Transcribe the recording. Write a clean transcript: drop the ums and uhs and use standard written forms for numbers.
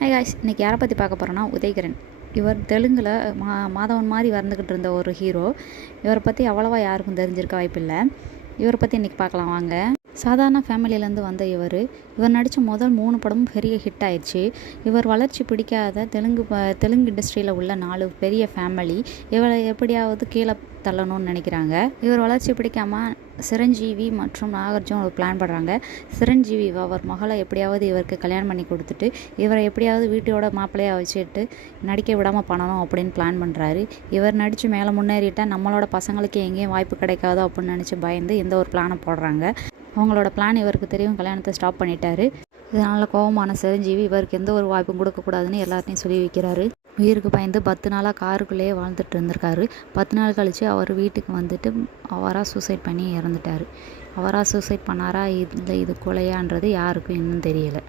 Hi guys, இன்றைக்கி யாரை பற்றி பார்க்க போகிறோன்னா உதயகிரன். இவர் தெலுங்கில் மாதவன் மாதிரி வந்துக்கிட்டு இருந்த ஒரு ஹீரோ. இவரை பற்றி அவ்வளோவா யாருக்கும் தெரிஞ்சிருக்க வாய்ப்பில்லை. இவரை பற்றி இன்றைக்கி பார்க்கலாம் வாங்க. சாதாரண ஃபேமிலியிலேருந்து வந்த இவர் நடித்த முதல் 3 படமும் பெரிய ஹிட் ஆயிடுச்சு. இவர் வளர்ச்சி பிடிக்காத தெலுங்கு இண்டஸ்ட்ரியில் உள்ள 4 பெரிய ஃபேமிலி இவரை எப்படியாவது கீழே தள்ளணும்னு நினைக்கிறாங்க. இவர் வளர்ச்சி பிடிக்காமல் சிரஞ்சீவி மற்றும் நாகார்ஜுன் ஒரு பிளான் பண்ணுறாங்க. சிரஞ்சீவி அவர் மகளை எப்படியாவது இவருக்கு கல்யாணம் பண்ணி கொடுத்துட்டு இவரை எப்படியாவது வீட்டோட மாப்பிள்ளையாக வச்சுட்டு நடிக்க விடாமல் பண்ணணும் அப்படின்னு பிளான் பண்ணுறாரு. இவர் நடித்து மேலே முன்னேறிட்டால் நம்மளோட பசங்களுக்கு எங்கேயும் வாய்ப்பு கிடைக்காதோ அப்படின்னு நினச்சி பயந்து இந்த ஒரு பிளானை போடுறாங்க. அவங்களோட பிளான் இவருக்கு தெரியும், கல்யாணத்தை ஸ்டாப் பண்ணிட்டாரு. இதனால் கோபமான சிரஞ்சீவி இவருக்கு எந்த ஒரு வாய்ப்பும் கொடுக்கக்கூடாதுன்னு எல்லார்ட்டையும் சொல்லி வைக்கிறாரு. உயிருக்கு பயந்து 10 நாளாக காருக்குள்ளேயே வாழ்ந்துட்டு இருந்திருக்காரு. 10 நாள் கழித்து அவர் வீட்டுக்கு வந்துட்டு அவராக சூசைட் பண்ணி இறந்துட்டார். அவராக சூசைட் பண்ணாரா இல்லை இது கொலையான்றது யாருக்கும் இன்னும் தெரியலை.